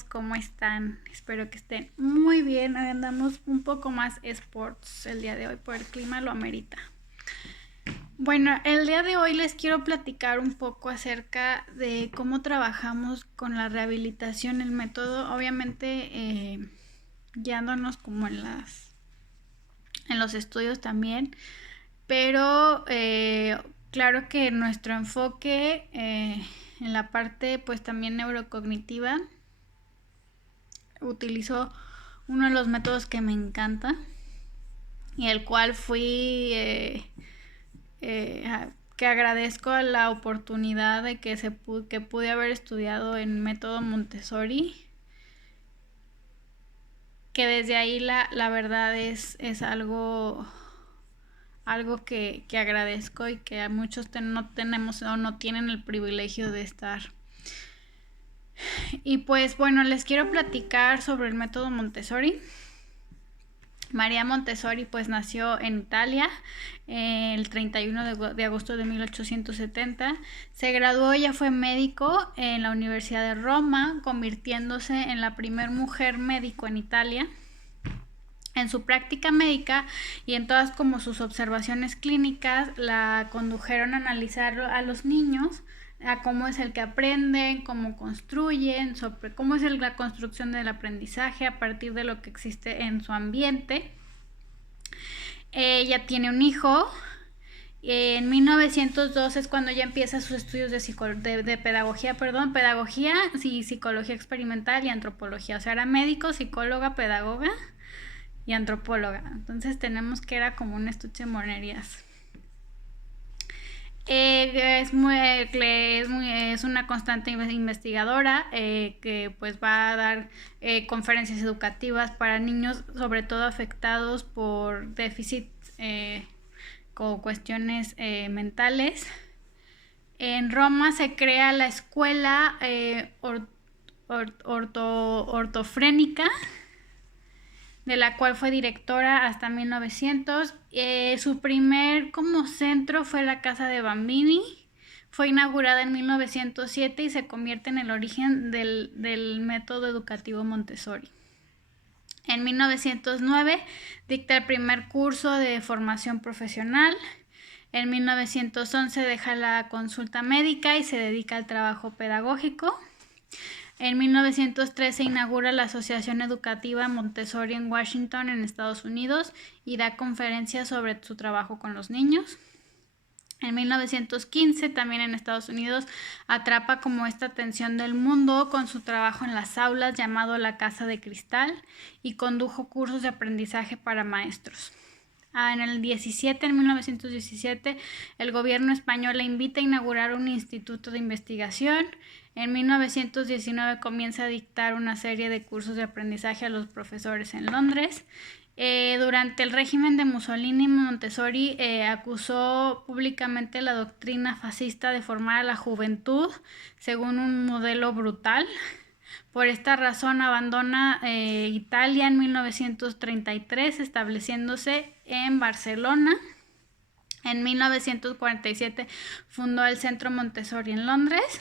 todos, ¿cómo están? Espero que estén muy bien. Andamos un poco más sports el día de hoy, por el clima lo amerita. Bueno, el día de hoy les quiero platicar un poco acerca de cómo trabajamos con la rehabilitación, el método, obviamente guiándonos como en los estudios también, pero claro que nuestro enfoque en la parte pues también neurocognitiva utilizo uno de los métodos que me encanta y el cual fui que agradezco la oportunidad de que pude haber estudiado en método Montessori, que desde ahí la verdad es algo que agradezco y que a muchos no tenemos o no tienen el privilegio de estar. Y pues bueno, les quiero platicar sobre el método Montessori. María Montessori pues nació en Italia el 31 de agosto de 1870. Se graduó, ella fue médico en la Universidad de Roma, convirtiéndose en la primer mujer médico en Italia. En su práctica médica y en todas como sus observaciones clínicas la condujeron a analizar a los niños, a cómo es el que aprenden, cómo construyen, sobre cómo es la construcción del aprendizaje a partir de lo que existe en su ambiente. Ella tiene un hijo. En 1902 es cuando ella empieza sus estudios de pedagogía, pedagogía, sí, psicología experimental y antropología. O sea, era médico, psicóloga, pedagoga y antropóloga. Entonces tenemos que era como un estuche de monerías. Es una constante investigadora que pues va a dar conferencias educativas para niños, sobre todo afectados por déficit con cuestiones mentales. En Roma se crea la escuela ortofrénica, de la cual fue directora hasta 1900. Su primer como centro fue la Casa de Bambini. Fue inaugurada en 1907 y se convierte en el origen del método educativo Montessori. En 1909 dicta el primer curso de formación profesional. En 1911 deja la consulta médica y se dedica al trabajo pedagógico. En 1913 inaugura la Asociación Educativa Montessori en Washington, en Estados Unidos, y da conferencias sobre su trabajo con los niños. En 1915, también en Estados Unidos, atrapa como esta atención del mundo con su trabajo en las aulas llamado La Casa de Cristal y condujo cursos de aprendizaje para maestros. En 1917, el gobierno español le invita a inaugurar un instituto de investigación. En 1919 comienza a dictar una serie de cursos de aprendizaje a los profesores en Londres. Durante el régimen de Mussolini, Montessori acusó públicamente la doctrina fascista de formar a la juventud según un modelo brutal. Por esta razón abandona Italia en 1933, estableciéndose en Barcelona. En 1947 fundó el Centro Montessori en Londres.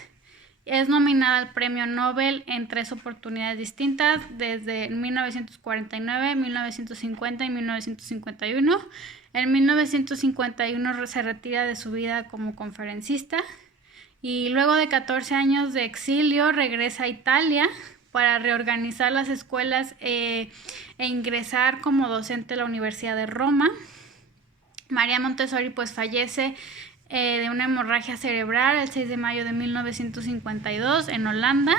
Es nominada al Premio Nobel en 3 oportunidades distintas, desde 1949, 1950 y 1951. En 1951 se retira de su vida como conferencista y luego de 14 años de exilio regresa a Italia para reorganizar las escuelas e ingresar como docente a la Universidad de Roma. María Montessori pues fallece de una hemorragia cerebral el 6 de mayo de 1952 en Holanda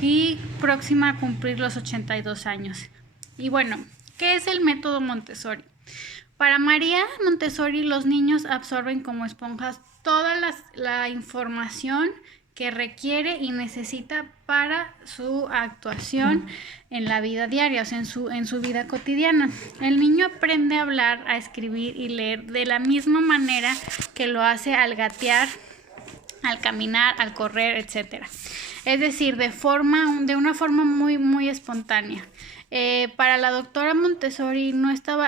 y próxima a cumplir los 82 años. Y bueno, ¿qué es el método Montessori? Para María Montessori los niños absorben como esponjas toda la información que requiere y necesita para su actuación en la vida diaria, o sea, en su vida cotidiana. El niño aprende a hablar, a escribir y leer de la misma manera que lo hace al gatear, al caminar, al correr, etc. Es decir, de una forma muy, muy espontánea. Para la doctora Montessori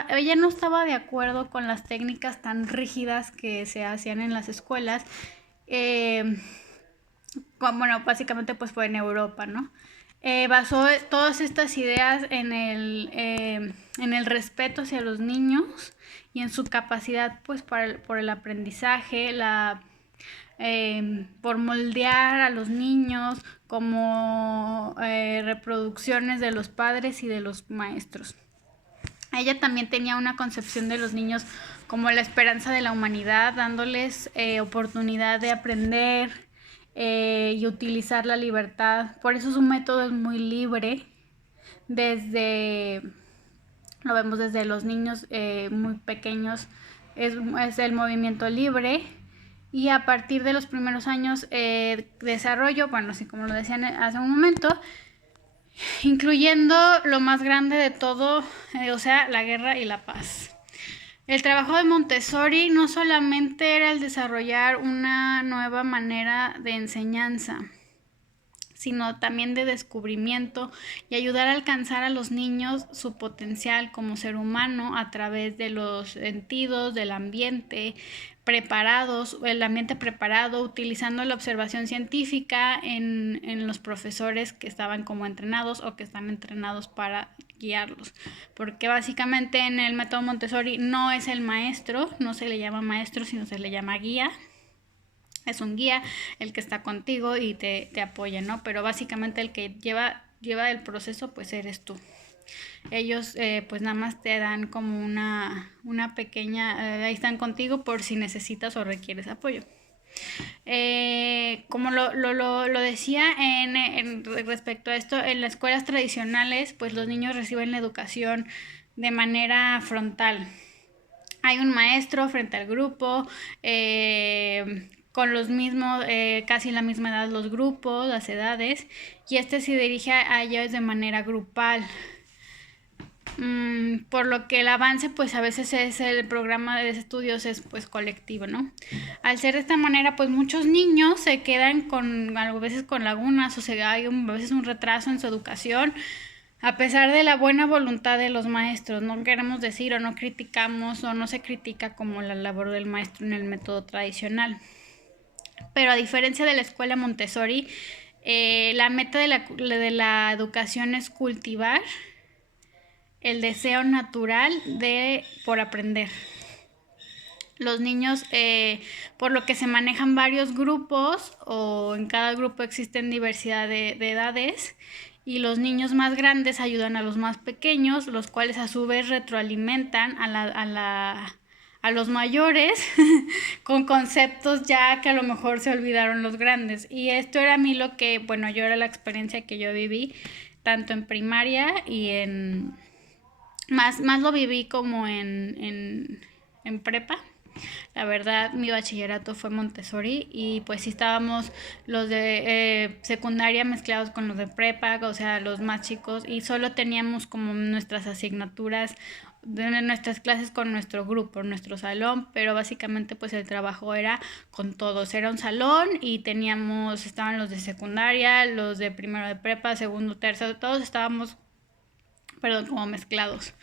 ella no estaba de acuerdo con las técnicas tan rígidas que se hacían en las escuelas. Bueno, básicamente pues fue en Europa, ¿no? Basó todas estas ideas en el respeto hacia los niños y en su capacidad pues por el aprendizaje, por moldear a los niños como reproducciones de los padres y de los maestros. Ella también tenía una concepción de los niños como la esperanza de la humanidad, dándoles oportunidad de aprender y utilizar la libertad. Por eso su método es muy libre. Lo vemos desde los niños muy pequeños, es el movimiento libre. Y a partir de los primeros años desarrollo, bueno, así como lo decían hace un momento, incluyendo lo más grande de todo, o sea, la guerra y la paz. El trabajo de Montessori no solamente era el desarrollar una nueva manera de enseñanza, sino también de descubrimiento y ayudar a alcanzar a los niños su potencial como ser humano a través de los sentidos, del ambiente el ambiente preparado, utilizando la observación científica en los profesores que estaban como entrenados o que están entrenados para guiarlos, porque básicamente en el método Montessori no es el maestro, no se le llama maestro, sino se le llama guía. Es un guía el que está contigo y te apoya, ¿no? Pero básicamente el que lleva el proceso pues eres tú. Ellos pues nada más te dan como una pequeña, ahí están contigo por si necesitas o requieres apoyo. Como lo decía respecto a esto, en las escuelas tradicionales pues los niños reciben la educación de manera frontal. Hay un maestro frente al grupo, con los mismos, casi la misma edad los grupos, las edades, y este se dirige a ellos de manera grupal. Por lo que el avance pues a veces es el programa de estudios es pues colectivo, ¿no? Al ser de esta manera pues muchos niños se quedan a veces con lagunas o hay a veces un retraso en su educación a pesar de la buena voluntad de los maestros. No queremos decir o no criticamos o no se critica como la labor del maestro en el método tradicional, pero a diferencia de la escuela Montessori, la meta de la educación es cultivar el deseo natural por aprender. Los niños, por lo que se manejan varios grupos, o en cada grupo existen diversidad de edades, y los niños más grandes ayudan a los más pequeños, los cuales a su vez retroalimentan a los mayores con conceptos ya que a lo mejor se olvidaron los grandes. Y esto era a mí yo era la experiencia que yo viví, tanto en primaria y más lo viví como en prepa. La verdad, mi bachillerato fue Montessori y pues sí estábamos los de secundaria mezclados con los de prepa, o sea, los más chicos, y solo teníamos como nuestras asignaturas de nuestras clases con nuestro grupo, nuestro salón, pero básicamente pues el trabajo era con todos, era un salón y estaban los de secundaria, los de primero de prepa, segundo, tercero, todos estábamos como mezclados.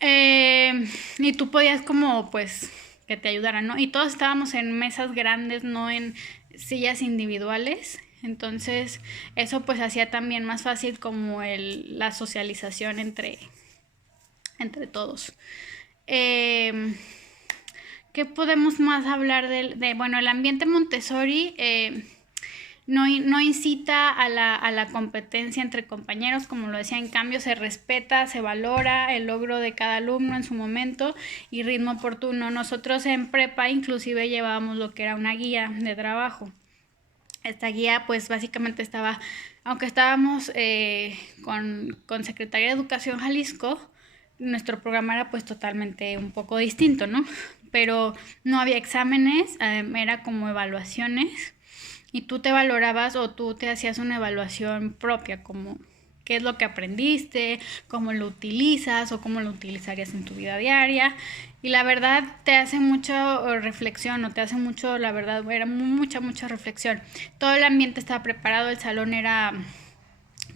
Y tú podías como pues que te ayudaran, ¿no? Y todos estábamos en mesas grandes, no en sillas individuales. Entonces eso pues hacía también más fácil como la socialización entre todos. ¿Qué podemos más hablar bueno, el ambiente Montessori no incita a la competencia entre compañeros, como lo decía, en cambio se respeta, se valora el logro de cada alumno en su momento y ritmo oportuno. Nosotros en prepa inclusive llevábamos lo que era una guía de trabajo. Esta guía pues básicamente aunque estábamos con Secretaría de Educación Jalisco, nuestro programa era pues totalmente un poco distinto, ¿no? Pero no había exámenes, era como evaluaciones. Y tú te valorabas o tú te hacías una evaluación propia, como qué es lo que aprendiste, cómo lo utilizas o cómo lo utilizarías en tu vida diaria. Y la verdad te hace mucha reflexión, o te hace mucho, la verdad, era mucha reflexión. Todo el ambiente estaba preparado, el salón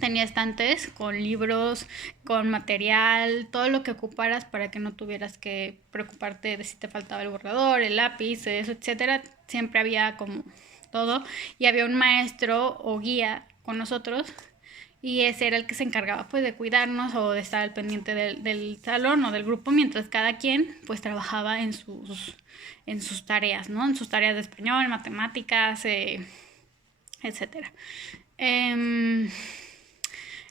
tenía estantes con libros, con material, todo lo que ocuparas para que no tuvieras que preocuparte de si te faltaba el borrador, el lápiz, eso, etcétera. Siempre había como todo y había un maestro o guía con nosotros y ese era el que se encargaba pues de cuidarnos o de estar al pendiente del salón o del grupo, mientras cada quien pues trabajaba en sus tareas, ¿no? En sus tareas de español, matemáticas, etcétera. En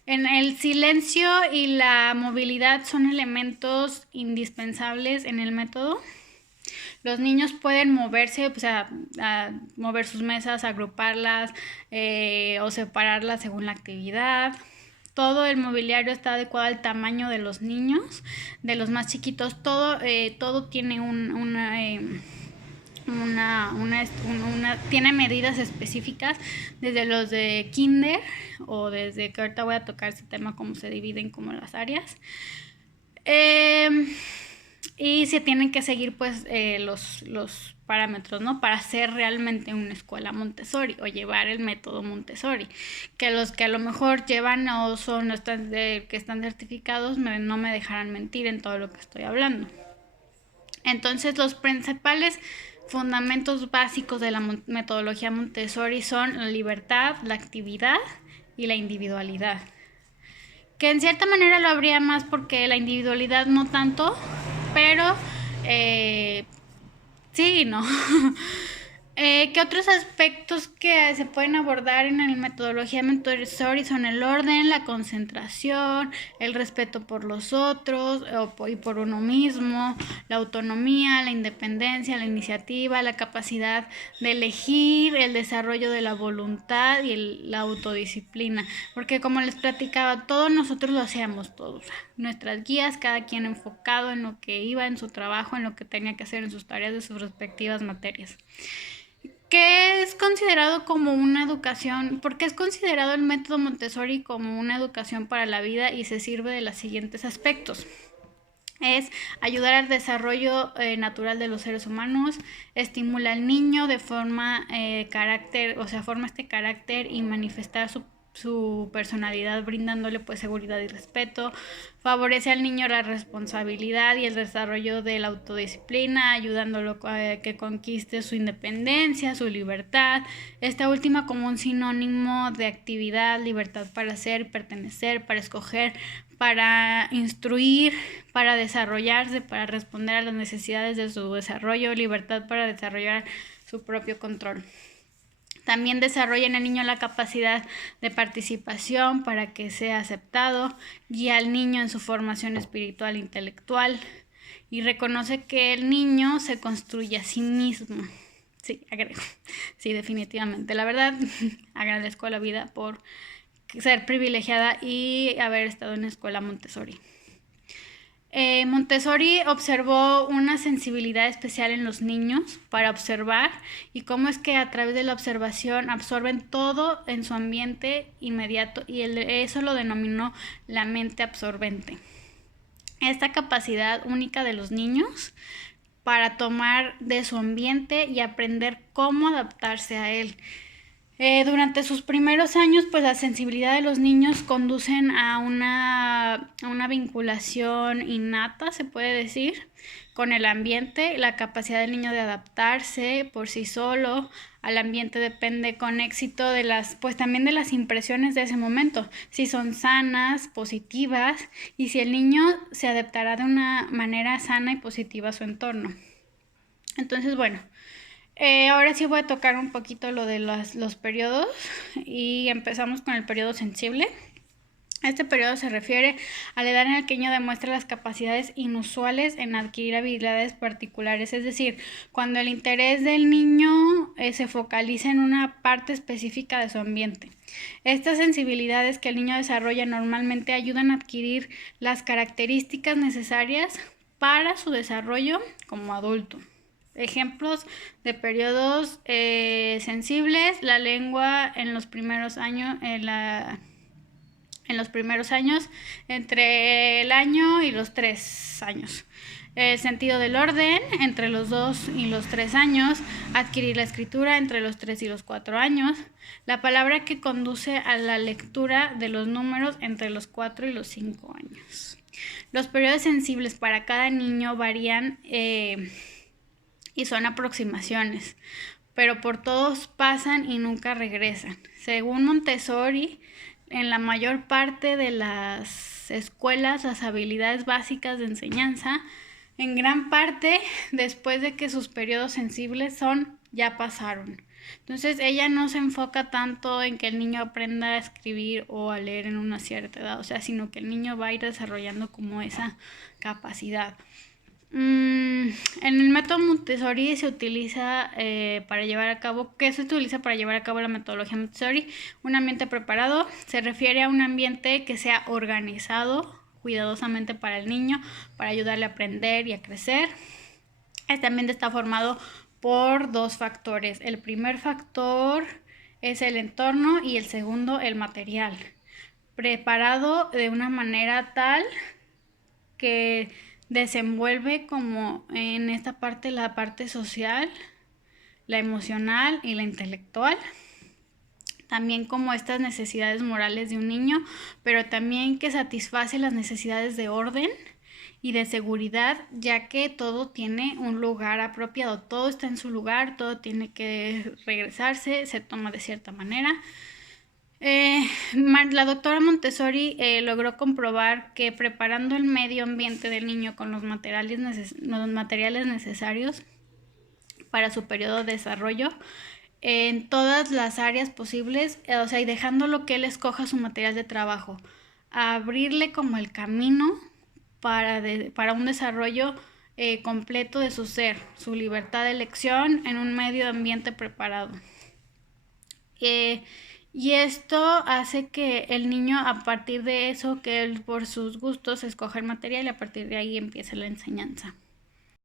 el silencio y la movilidad son elementos indispensables en el método. Los niños pueden moverse, o sea, mover sus mesas, agruparlas o separarlas según la actividad. Todo el mobiliario está adecuado al tamaño de los niños, de los más chiquitos. Todo tiene tiene medidas específicas, desde los de kinder o desde que ahorita voy a tocar ese tema, cómo se dividen como las áreas. Y se tienen que seguir pues los parámetros, ¿no? Para ser realmente una escuela Montessori o llevar el método Montessori. Que los que a lo mejor llevan o son que están certificados no me dejarán mentir en todo lo que estoy hablando. Entonces, los principales fundamentos básicos de la metodología Montessori son la libertad, la actividad y la individualidad. Que en cierta manera lo habría más porque la individualidad no tanto, pero sí, no. ¿Qué otros aspectos que se pueden abordar en la metodología Montessori son el orden, la concentración, el respeto por los otros y por uno mismo, la autonomía, la independencia, la iniciativa, la capacidad de elegir, el desarrollo de la voluntad y la autodisciplina? Porque como les platicaba, todos nosotros lo hacíamos todos. Nuestras guías, cada quien enfocado en lo que iba en su trabajo, en lo que tenía que hacer en sus tareas de sus respectivas materias. ¿Qué es considerado como una educación? ¿Por qué es considerado el método Montessori como una educación para la vida y se sirve de los siguientes aspectos? Es ayudar al desarrollo natural de los seres humanos, estimula al niño de forma forma este carácter y manifestar su personalidad, brindándole pues seguridad y respeto. Favorece al niño la responsabilidad y el desarrollo de la autodisciplina, ayudándolo a que conquiste su independencia, su libertad. Esta última como un sinónimo de actividad, libertad para ser, pertenecer, para escoger, para instruir, para desarrollarse, para responder a las necesidades de su desarrollo, libertad para desarrollar su propio control. También desarrolla en el niño la capacidad de participación para que sea aceptado, guía al niño en su formación espiritual e intelectual y reconoce que el niño se construye a sí mismo. Sí, agrego. Sí, definitivamente. La verdad, agradezco a la vida por ser privilegiada y haber estado en la escuela Montessori. Montessori observó una sensibilidad especial en los niños para observar y cómo es que a través de la observación absorben todo en su ambiente inmediato, y eso lo denominó la mente absorbente. Esta capacidad única de los niños para tomar de su ambiente y aprender cómo adaptarse a él. Durante sus primeros años, pues la sensibilidad de los niños conducen a una vinculación innata, se puede decir, con el ambiente. La capacidad del niño de adaptarse por sí solo al ambiente depende con éxito también de las impresiones de ese momento, si son sanas, positivas, y si el niño se adaptará de una manera sana y positiva a su entorno. Entonces, bueno, ahora sí voy a tocar un poquito lo de los periodos y empezamos con el periodo sensible. Este periodo se refiere a la edad en la que el niño demuestra las capacidades inusuales en adquirir habilidades particulares, es decir, cuando el interés del niño se focaliza en una parte específica de su ambiente. Estas sensibilidades que el niño desarrolla normalmente ayudan a adquirir las características necesarias para su desarrollo como adulto. Ejemplos de periodos sensibles: la lengua en los primeros años, entre el año y los 3 años. El sentido del orden entre los 2 y los 3 años. Adquirir la escritura entre los 3 y los 4 años. La palabra que conduce a la lectura de los números entre los 4 y los 5 años. Los periodos sensibles para cada niño varían y son aproximaciones, pero por todos pasan y nunca regresan. Según Montessori, en la mayor parte de las escuelas las habilidades básicas de enseñanza, en gran parte después de que sus periodos sensibles ya pasaron. Entonces ella no se enfoca tanto en que el niño aprenda a escribir o a leer en una cierta edad, o sea, sino que el niño va a ir desarrollando como esa capacidad. En el método Montessori se utiliza para llevar a cabo, ¿qué se utiliza para llevar a cabo la metodología Montessori? Un ambiente preparado se refiere a un ambiente que sea organizado cuidadosamente para el niño, para ayudarle a aprender y a crecer. Este ambiente está formado por 2 factores. El primer factor es el entorno y el segundo el material. Preparado de una manera tal que desenvuelve como en esta parte la parte social, la emocional y la intelectual. También como estas necesidades morales de un niño, pero también que satisface las necesidades de orden y de seguridad, ya que todo tiene un lugar apropiado, todo está en su lugar, todo tiene que regresarse, se toma de cierta manera. La doctora Montessori logró comprobar que preparando el medio ambiente del niño con los materiales necesarios para su periodo de desarrollo, en todas las áreas posibles, o sea, y dejándolo que él escoja su material de trabajo, abrirle como el camino para un desarrollo completo de su ser, su libertad de elección en un medio ambiente preparado. Y esto hace que el niño, a partir de eso, que él por sus gustos escoja el material y a partir de ahí empiece la enseñanza.